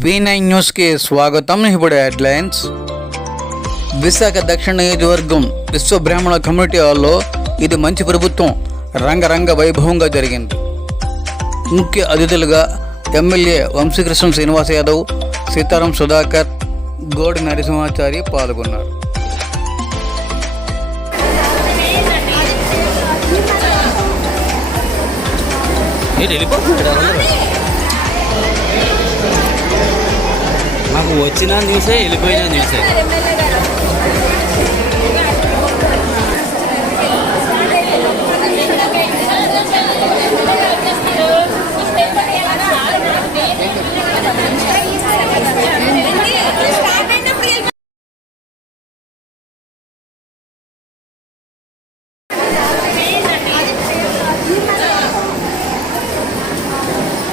V nine న్యూస్కి స్వాగతం. ఇప్పుడు హెడ్లైన్స్. విశాఖ దక్షిణ నియోజకవర్గం విశ్వ బ్రాహ్మణ కమ్యూనిటీ హాల్లో ఇది మంచి ప్రభుత్వం. రంగరంగ వైభవంగా జరిగింది. ముఖ్య అతిథులుగా ఎమ్మెల్యే వంశీకృష్ణ శ్రీనివాస్ యాదవ్ సీతారాం సుధాకర్ గోడి నరసింహాచారి పాల్గొన్నారు. వెళ్ళిపోతున్నాడు నాకు వచ్చిన న్యూసే వెళ్ళిపోయిన న్యూసే.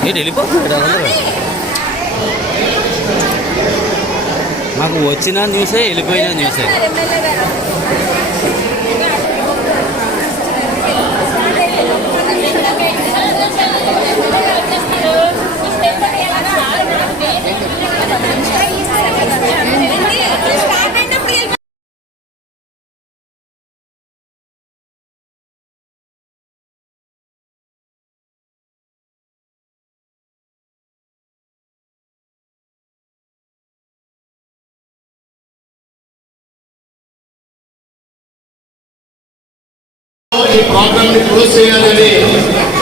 వెళ్ళిపోతున్నాడు అందరూ మాకు వచ్చిన న్యూసే వెళ్ళిపోయిన న్యూసే ఈ ప్రోగ్రామ్ని క్లోజ్ చేయాలని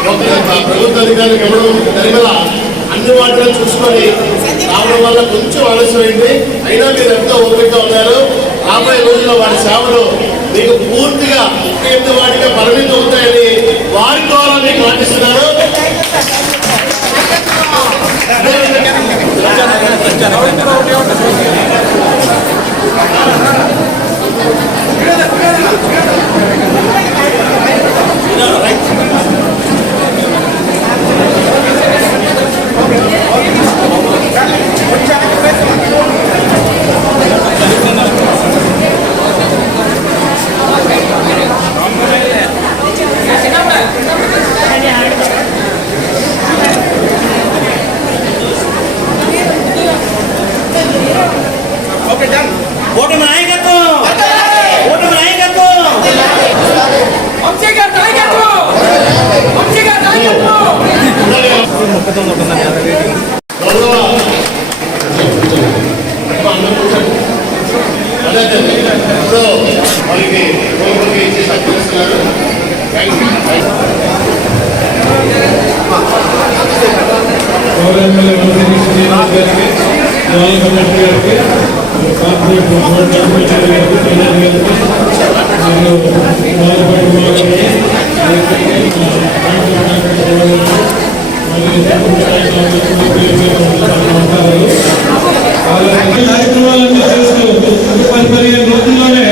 ఒక ప్రభుత్వ అధికారులకు ఇవ్వడం జరిగిన అన్ని వాటిలో చూసుకొని రావడం వల్ల కొంచెం ఆలస్యమైంది అయినా మీరు ఎంతో ఓపికగా ఉన్నారు. రాబోయే రోజుల్లో వారి సేవలు మీకు పూర్తిగా ఎంత వాటిగా పరిమితం అవుతాయని వారి ద్వారా మీకు ఆశిస్తున్నారు ఓటమి గౌరవనీయులు మంత్రి శ్రీనివాస్ గారికి జోనల్ కమిషనర్ గారికి కార్పొరేట్ బోర్డు కమిషనర్ గారికి చైర్మన్ గారికి మరియు బాలపాటి బాబు గారికి అలాగే అలాగే కార్యక్రమాలన్నీ చేస్తూ పది పదిహేను రోజుల్లోనే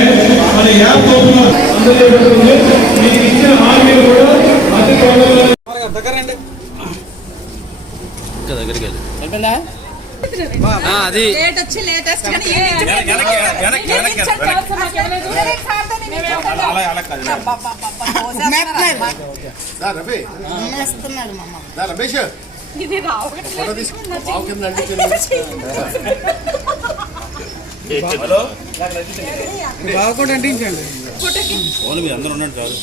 మన యాప్ ఓపెన్ అందరూ పెడుతుంది మీకు ఇచ్చిన హామీలు కూడా అతి త్వరలో పోసేస్తున్నారు. దా రవి దా రమేష్. ఇది రావట్లేదు. ఫోటో తీసుకు. బావు కింద అంటించింది ఓన్లీ మీరు అందరూ ఉన్నట్టు చాలు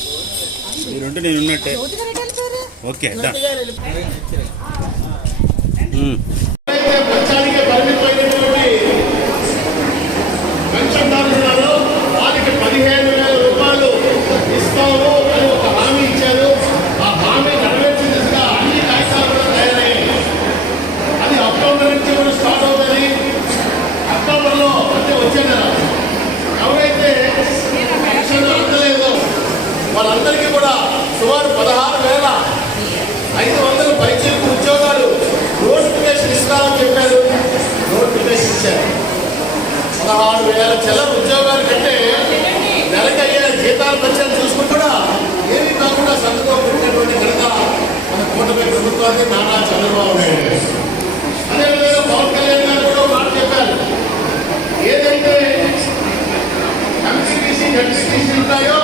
మీరుంటే నేను ఉన్నట్టే. ఓకే 嗯。చిల్లర కంటే నెలకు అయ్యే జీతాలు వచ్చాయని చూసుకుని ఏమి కాకుండా సంతకం పెట్టినటువంటి ఘనత మన కూటమి ప్రభుత్వానికి నానా చంద్రబాబు నాయుడు అదేవిధంగా పవన్ కళ్యాణ్ గారు కూడా మాట చెప్పారు. ఏదైతే ఎంసీటీసీ జడ్సీటీసీ ఉన్నాయో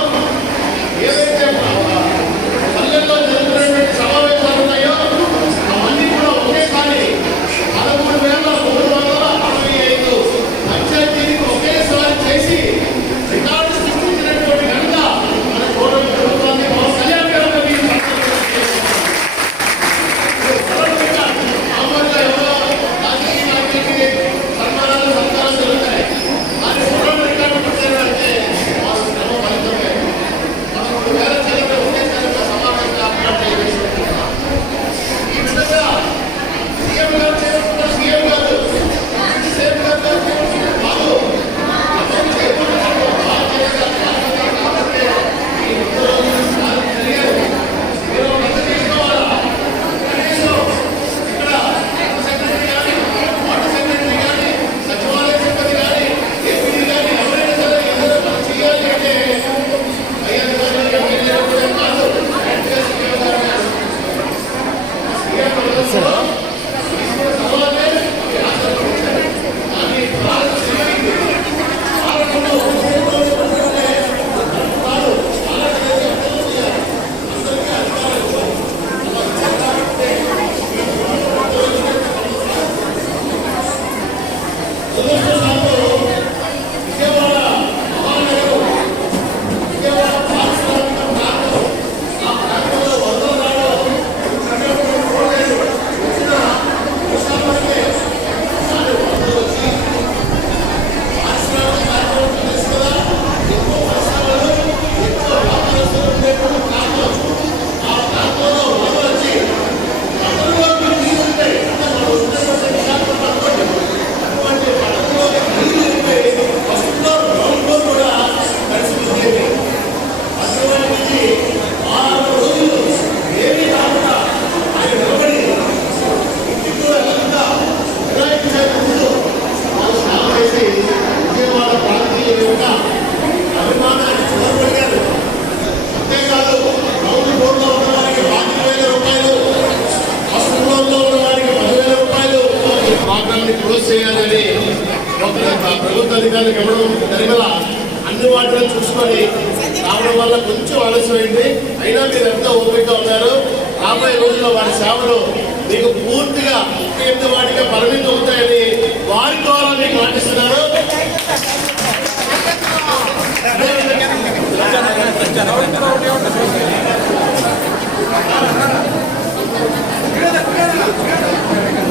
ఏదైతే మీకు పూర్తిగా ఉపయుక్త వాటిగా పరిమితం అవుతాయని వారి ద్వారా మీకు పాటిస్తున్నారు Gracias.